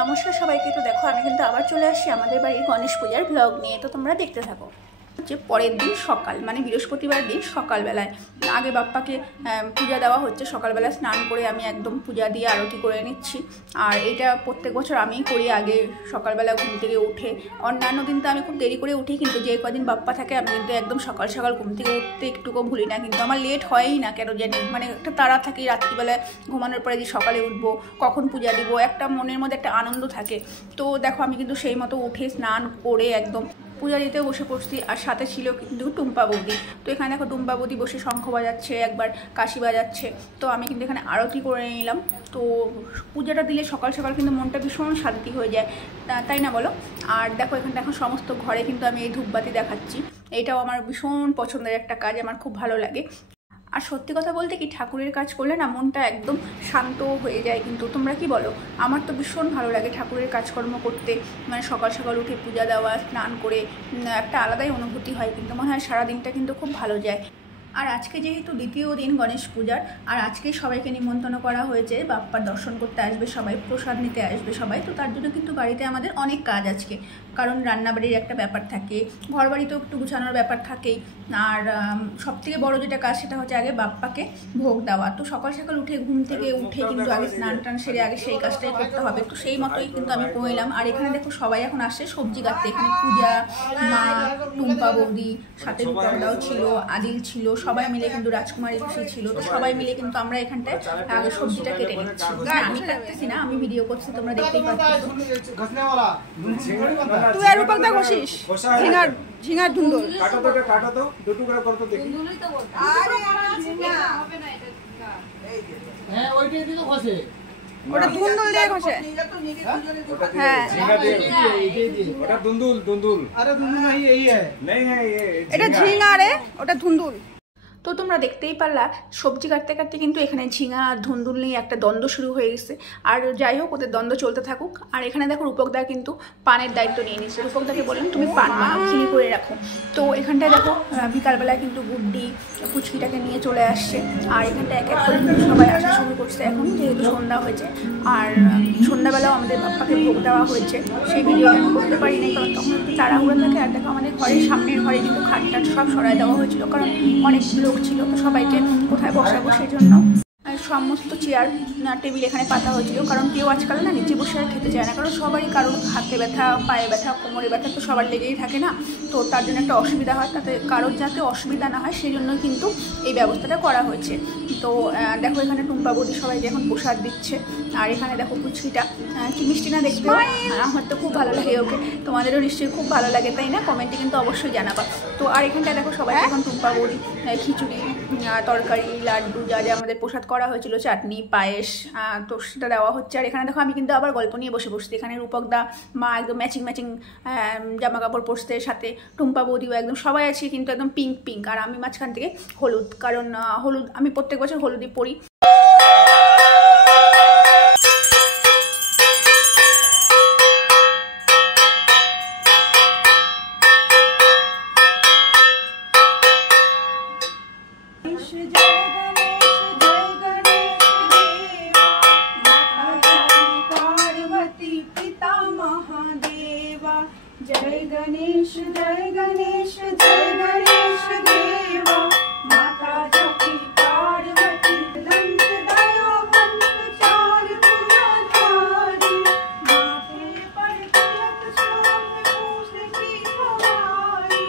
নমস্কার সবাইকে। তো দেখো আমি কিন্তু আবার চলে আসছি আমাদের বাড়ির গণেশ পূজার ব্লগ নিয়ে। তো তোমরা দেখতে থাকো। যে পরের দিন সকাল মানে বৃহস্পতিবার দিন সকালবেলায় আগে বাপ্পাকে পূজা দেওয়া হচ্ছে। সকালবেলা স্নান করে আমি একদম পূজা দিয়ে আরতি করে নিচ্ছি। আর এইটা প্রত্যেক বছর আমিই করি আগে সকালবেলা ঘুম থেকে উঠে। অন্যান্য দিন তো আমি খুব দেরি করে উঠি, কিন্তু যে কদিন বাপ্পা থাকে আমি কিন্তু একদম সকাল সকাল ঘুম থেকে উঠতে একটুকু ভুলি না। কিন্তু আমার লেট হয়ই না কেন জানি, মানে একটা তাড়া থাকে রাত্রিবেলায় ঘুমানোর পরে যে সকালে উঠবো, কখন পূজা দিব, একটা মনের মধ্যে একটা আনন্দ থাকে। তো দেখো আমি কিন্তু সেই মতো উঠে স্নান করে একদম পূজা দিতেও বসে পড়ছি। আর সাথে ছিল কিন্তু টুম্পা বৌদি। তো এখানে দেখো টুম্পা বৌদি বসে শঙ্খ বাজাচ্ছে, একবার কাশি বাজাচ্ছে। তো আমি কিন্তু এখানে আরতি করে নিলাম। তো পূজাটা দিলে সকাল সকাল কিন্তু মনটা ভীষণ শান্তি হয়ে যায়, তাই না বলো? আর দেখো এখানে এখন সমস্ত ঘরে কিন্তু আমি এই ধূপবাতি দেখাচ্ছি। এইটাও আমার ভীষণ পছন্দের একটা কাজ, আমার খুব ভালো লাগে। আর সত্যি কথা বলতে কি, ঠাকুরের কাজ করলে না মনটা একদম শান্ত হয়ে যায়। কিন্তু তোমরা কি বলো? আমার তো ভীষণ ভালো লাগে ঠাকুরের কাজকর্ম করতে, মানে সকাল সকাল উঠে পূজা দেওয়া, স্নান করে একটা আলাদাই অনুভূতি হয়। কিন্তু মনে হয় সারাদিনটা কিন্তু খুব ভালো যায়। আর আজকে যেহেতু দ্বিতীয় দিন গণেশ পূজার, আর আজকে সবাইকে নিমন্ত্রণ করা হয়েছে, বাপ্পার দর্শন করতে আসবে সবাই, প্রসাদ নিতে আসবে সবাই। তো তার জন্য কিন্তু বাড়িতে আমাদের অনেক কাজ আজকে, কারণ রান্নাবাড়ির একটা ব্যাপার থাকে, ঘর বাড়িতেও একটু গুছানোর ব্যাপার থাকেই। আর সবথেকে বড় যেটা কাজ সেটা হচ্ছে আগে বাপ্পাকে ভোগ দেওয়া। তো সকাল সকাল উঠে ঘুম থেকে উঠে কিন্তু আগে স্নান টান সেরে আগে সেই কাজটাই করতে হবে। তো সেই মতোই কিন্তু আমি করলাম। আর এখানে দেখো সবাই এখন আসছে সবজি কাটতে। এখানে পূজা, মা, টুম্পা বৌদি, সাথে রূপকদাও ছিল, আদিল ছিল, সবাই মিলে কিন্তু রাজকুমারী খুশি ছিল। তো সবাই মিলে কিন্তু আমরা এখানটায় সবজিটা কেটে নিচ্ছি। আমি কাটতেছি না, আমি ভিডিও করছি, তোমরা দেখতেই পাচ্ছ। তুই আর রূপকদা ঘষিস ঝিঙার ধুন্দুল। কাটো তো দু টুকরা করতে দেখি। আরে ঝিঙা হবে না এটা ঝিঙা। হ্যাঁ ওইটাই দিয়ে ঘষে। ওটা ধুন্দুল দিয়ে ঘষে। হ্যাঁ झींगा दे ওটা দুন্দুল। अरे धुंधुल नहीं यही है। नहीं है ये এটা ঝিঙা রে, ওটা ধুন্দুল। তো তোমরা দেখতেই পারলা সবজি কাটতে কাটতে কিন্তু এখানে ঝিঙা আর ধুন্দুল নিয়ে একটা দ্বন্দ্ব শুরু হয়ে গেছে। আর যাই হোক, ওদের দ্বন্দ্ব চলতে থাকুক। আর এখানে দেখো রূপকদা কিন্তু পানের দায়িত্ব নিয়ে নিচ্ছে। রূপকদাকে বললাম তুমি পান বানাও, খিলি করে রাখো। তো এখানটায় দেখো বিকালবেলায় কিন্তু গুড্ডি পুচকিটাকে নিয়ে চলে আসছে। আর এখানটা এক এক করে কিন্তু সবাই আসা শুরু করছে এখন, যেহেতু সন্ধ্যা হয়েছে। আর সন্ধ্যাবেলাও আমাদের বাপ্পাকে ভোগ দেওয়া হয়েছে, সেই ভিডিও আমি করতে পারি নাই, কারণ তখন একটু তাড়াহুড়ো থাকে। আর দেখো আমাদের ঘরের সামনের ঘরে কিন্তু খাটটাট সব সরাই দেওয়া হয়েছিল, কারণ অনেক লোক ছিল। তো সবাইকে কোথায় বসাবো সেই জন্য সমস্ত চেয়ার টেবিল এখানে পাতা হয়েছিল। কারণ কেউ আজকাল না নিচে বসে আর খেতে চায় না, কারণ সবারই কারোর হাতে ব্যথা, পায়ে ব্যথা, কোমরে ব্যথা তো সবার লেগেই থাকে না। তো তার জন্য একটা অসুবিধা হয়, তাতে কারোর যাতে অসুবিধা না হয় সেই জন্য কিন্তু এই ব্যবস্থাটা করা হয়েছে। তো দেখো এখানে টুম্পা বৌদি সবাইকে এখন প্রসাদ দিচ্ছে। আর এখানে দেখো পুচকিটা কি মিষ্টি না দেখতে, আমার তো খুব ভালো লাগে ওকে। তোমাদেরও নিশ্চয়ই খুব ভালো লাগে, তাই না? কমেন্টে কিন্তু অবশ্যই জানাবা। তো আর এখানটায় দেখো সবাই এখন টুম্পা বৌদি খিচুড়ি, তরকারি, লাড্ডু, যা যা আমাদের প্রসাদ করা হয়েছিল, চাটনি, পায়েস, তো সেটা দেওয়া হচ্ছে। আর এখানে দেখো আমি কিন্তু আবার গল্প নিয়ে বসে বসছি। এখানে রূপকদা, মা একদম ম্যাচিং জামা কাপড় পরতে, সাথে টুম্পা বৌদিও একদম সবাই আছে কিন্তু একদম পিঙ্ক। আর আমি মাঝখান থেকে হলুদ, কারণ হলুদ আমি প্রত্যেক বছর হলুদই পরি। जय गणेश जय गणेश जय गणेश देवा, माता जपी पार्वती लंक दया बंद चार भुजाधारी, माथे पर तिलक सोने मूस की सवारी,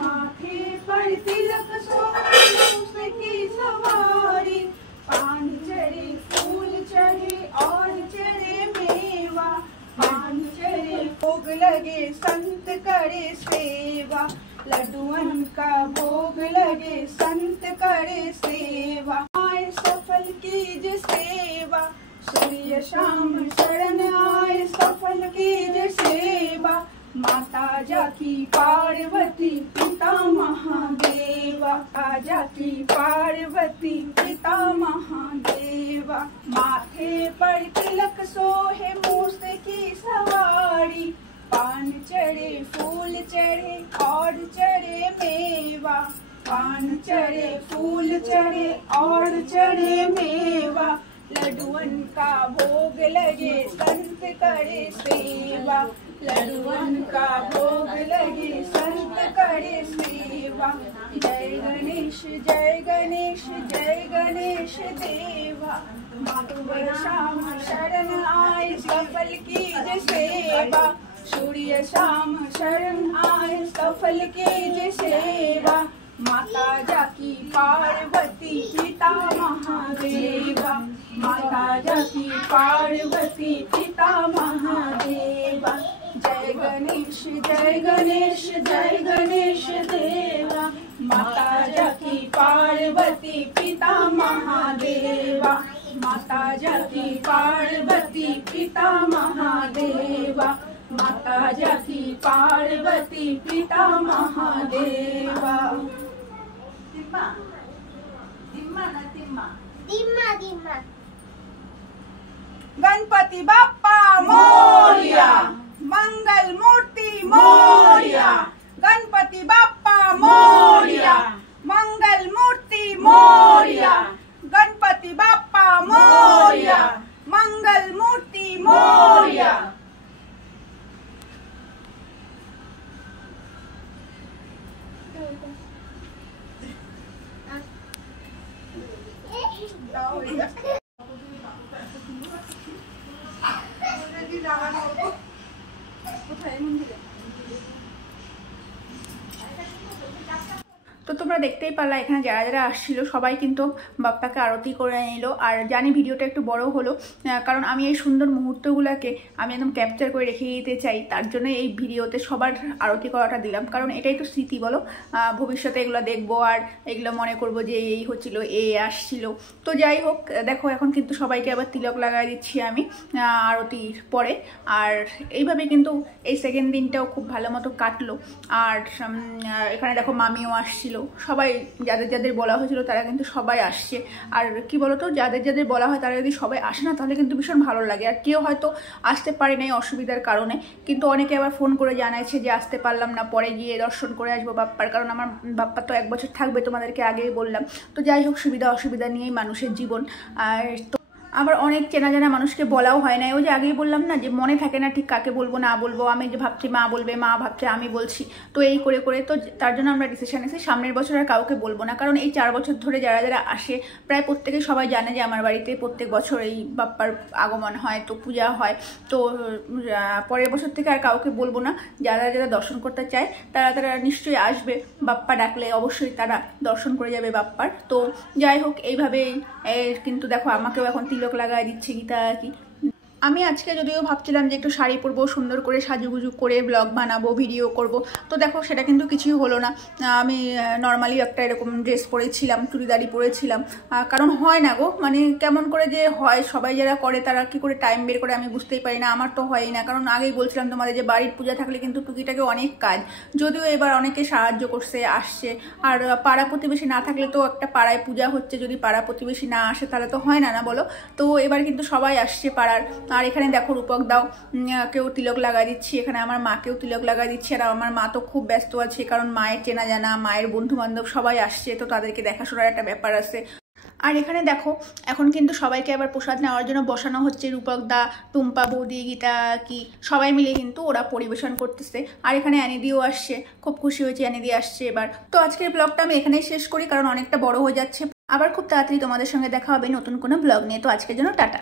माथे पर तिलक सोने मूस की सवारी, पान चढ़े फूल चढ़े और चढ़े मेवा, पान चढ़े भोग लगे संत करे सेवा, लड्डुअन का भोग लगे संत करे सेवा, आए सफल कीज सेवा, सूर्य शाम शरण आए सफल कीज सेवा, माता जाकी पार्वती पिता महादेवा, जाकी पार्वती पिता महादेवा, माथे पर तिलक सोहे मूस की सवारी, पान चढ़े फूल चढ़े और चढ़े मेवा, पान चढ़े फूल चढ़े और चढ़े मेवा, लड्डुअन का भोग लगे संत करे सेवा, लड्डुअन का भोग लगे संत करे सेवा। जय गणेश जय गणेश जय गणेश देवा, सुबह शाम शरण आए सफल कीज सेवा, सूर्य शाम शरण आए सफल कीज सेवा। माता जाकी पार्वती पिता महादेवा, माता जाकी पार्वती पिता महादेवा। जय गणेश जय गणेश जय गणेश देवा, माता जाकी पार्वती पिता महादेवा, माता जाकी पार्वती पिता महादेवा, माता जाकी पार्वती पिता महादेवा। तिम्मा तिम्मा ना तिम्मा दिम्मा दिम्मा गणपति बाप्पा मोरया, मंगल मूर्ति मोरया, गणपति बाप्पा मोरया, मंगल मूर्ति मोरया, गणपति बाप्पा मोरया, मंगल मूर्ति मोरया। তো তোমরা দেখতেই পারলা এখানে যারা যারা আসছিল সবাই কিন্তু বাপ্পাকে আরতি করে নিল। আর জানি ভিডিওটা একটু বড় হলো, কারণ আমি এই সুন্দর মুহূর্তগুলোকে আমি একদম ক্যাপচার করে রেখে দিতে চাই, তার জন্য এই ভিডিওতে সবার আরতি করাটা দিলাম, কারণ এটাই তো স্মৃতি বলো, ভবিষ্যতে এগুলো দেখবো আর এগুলো মনে করবো যে এই হচ্ছিল এই আসছিল। তো যাই হোক, দেখো এখন কিন্তু সবাইকে আবার তিলক লাগাই দিচ্ছি আমি আরতির পরে। আর এইভাবে কিন্তু এই সেকেন্ড দিনটাও খুব ভালো মতো কাটলো। আর এখানে দেখো মামিও আসছিল, সবাই যাদের যাদের বলা হয়েছিল তারা কিন্তু সবাই আসছে। আর কি বলতো, যাদের যাদের বলা হয় তারা যদি সবাই আসে না তাহলে কিন্তু ভীষণ ভালো লাগে। আর কেউ হয়তো আসতে পারে নাই অসুবিধার কারণে, কিন্তু অনেকে আবার ফোন করে জানাইছে যে আসতে পারলাম না, পরে গিয়ে দর্শন করে আসবো বাপ্পার, কারণ আমার বাপ্পা তো 1 বছর থাকবে, তোমাদেরকে আগেই বললাম। তো যাই হোক, সুবিধা অসুবিধা নিয়েই মানুষের জীবন। আর আবার অনেক চেনা জানা মানুষকে বলাও হয় না, ওই যে আগেই বললাম না যে মনে থাকে না ঠিক কাকে বলবো না বলবো, আমি যে ভাবছি মা বলবে, মা ভাবছে আমি বলছি, তো এই করে করে তো তার জন্য আমরা ডিসিশন নিয়েছি সামনের বছর আর কাউকে বলবো না। কারণ এই 4 বছর ধরে যারা যারা আসে প্রায় প্রত্যেকে সবাই জানে যে আমার বাড়িতে প্রত্যেক বছর এই বাপ্পার আগমন হয়, তো পূজা হয়। তো পরের বছর থেকে আর কাউকে বলবো না, যারা যারা দর্শন করতে চায় তারা তারা নিশ্চয়ই আসবে, বাপ্পা ডাকলে অবশ্যই তারা দর্শন করে যাবে বাপ্পার। তো যাই হোক, এইভাবেই কিন্তু দেখো আমাকেও এখন তিলক লাগাই দিচ্ছে গীতা কি। আমি আজকে যদিও ভাবছিলাম যে একটু শাড়ি পরবো, সুন্দর করে সাজুগুজু করে ব্লগ বানাবো, ভিডিও করব, তো দেখো সেটা কিন্তু কিছুই হলো না। আমি নর্মালি একটা এরকম ড্রেস পরেছিলাম, চুড়িদারি পরেছিলাম, কারণ হয় না গো, মানে কেমন করে যে হয়, সবাই যারা করে তারা কি করে টাইম বের করে আমি বুঝতেই পারি না, আমার তো হয়ই না। কারণ আগেই বলছিলাম তোমাদের যে বাড়ির পূজা থাকলে কিন্তু টুকিটাকে অনেক কাজ, যদিও এবার অনেকে সাহায্য করছে, আসছে। আর পাড়া প্রতিবেশী না থাকলে তো একটা পাড়ায় পূজা হচ্ছে, যদি পাড়া প্রতিবেশী না আসে তাহলে তো হয় না, না বলো। তো এবার কিন্তু সবাই আসছে পাড়ার। আর এখানে দেখো রূপক দাও কেউ তিলক লাগাই দিচ্ছি, এখানে আমার মাকেও তিলক লাগাই দিচ্ছি। আর আমার মা তো খুব ব্যস্ত আছে, কারণ মায়ের চেনা জানা, মায়ের বন্ধু বান্ধব সবাই আসছে, তো তাদেরকে দেখাশোনার একটা ব্যাপার আছে। আর এখানে দেখো এখন কিন্তু সবাইকে আবার প্রসাদ নেওয়ার জন্য বসানো হচ্ছে, রূপক দা, টুম্পা বৌদি, গীতা কি সবাই মিলে কিন্তু ওরা পরিবেশন করতেছে। আর এখানে অ্যানিদিও আসছে, খুব খুশি হয়েছে অ্যানিদি আসছে এবার। তো আজকের ব্লগটা আমি এখানেই শেষ করি, কারণ অনেকটা বড় হয়ে যাচ্ছে। আবার খুব তাড়াতাড়ি তোমাদের সঙ্গে দেখা হবে নতুন কোনো ব্লগ নিয়ে। তো আজকের জন্য টাটা।